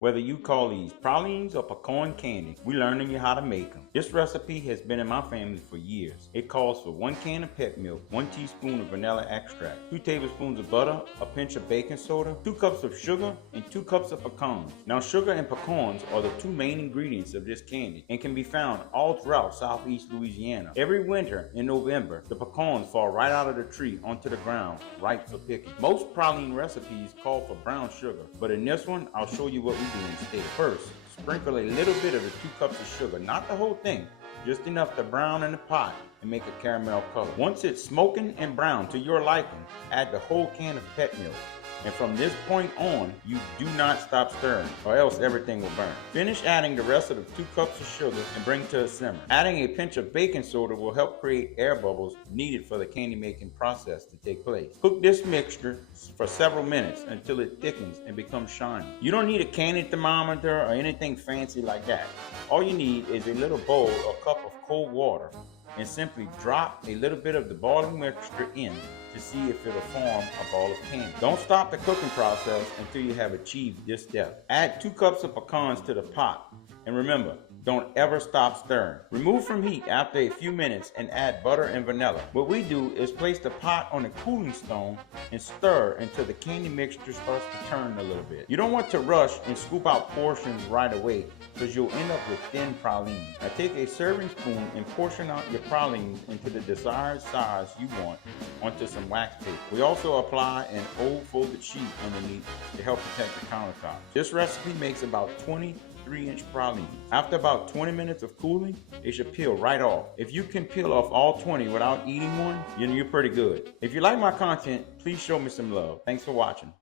Whether you call these pralines or pecan candy, we're learning you how to make them. This recipe has been in my family for years. It calls for 1 can of pet milk, 1 teaspoon of vanilla extract, 2 tablespoons of butter, a pinch of baking soda, 2 cups of sugar, and 2 cups of pecans. Now sugar and pecans are the 2 main ingredients of this candy and can be found all throughout southeast Louisiana. Every winter in November, the pecans fall right out of the tree onto the ground, ripe for picking. Most praline recipes call for brown sugar, but in this one, I'll show you what we do instead. First, sprinkle a little bit of the 2 cups of sugar, not the whole thing, just enough to brown in the pot and make a caramel color. Once it's smoking and brown to your liking, add the whole can of pet milk. And from this point on, you do not stop stirring, or else everything will burn. Finish adding the rest of the 2 cups of sugar and bring to a simmer. Adding a pinch of baking soda will help create air bubbles needed for the candy making process to take place. Cook this mixture for several minutes until it thickens and becomes shiny. You don't need a candy thermometer or anything fancy like that. All you need is a little bowl or cup of cold water, and simply drop a little bit of the boiling mixture in to see if it'll form a ball of candy. Don't stop the cooking process until you have achieved this step. Add 2 cups of pecans to the pot, and remember, don't ever stop stirring. Remove from heat after a few minutes and add butter and vanilla. What we do is place the pot on a cooling stone and stir until the candy mixture starts to turn a little bit. You don't want to rush and scoop out portions right away because you'll end up with thin pralines. Now take a serving spoon and portion out your pralines into the desired size you want onto some wax paper. We also apply an old folded sheet underneath to help protect the countertop. This recipe makes about 20 3-inch pralines. After about 20 minutes of cooling, they should peel right off. If you can peel off all 20 without eating one, then you're pretty good. If you like my content, please show me some love. Thanks for watching.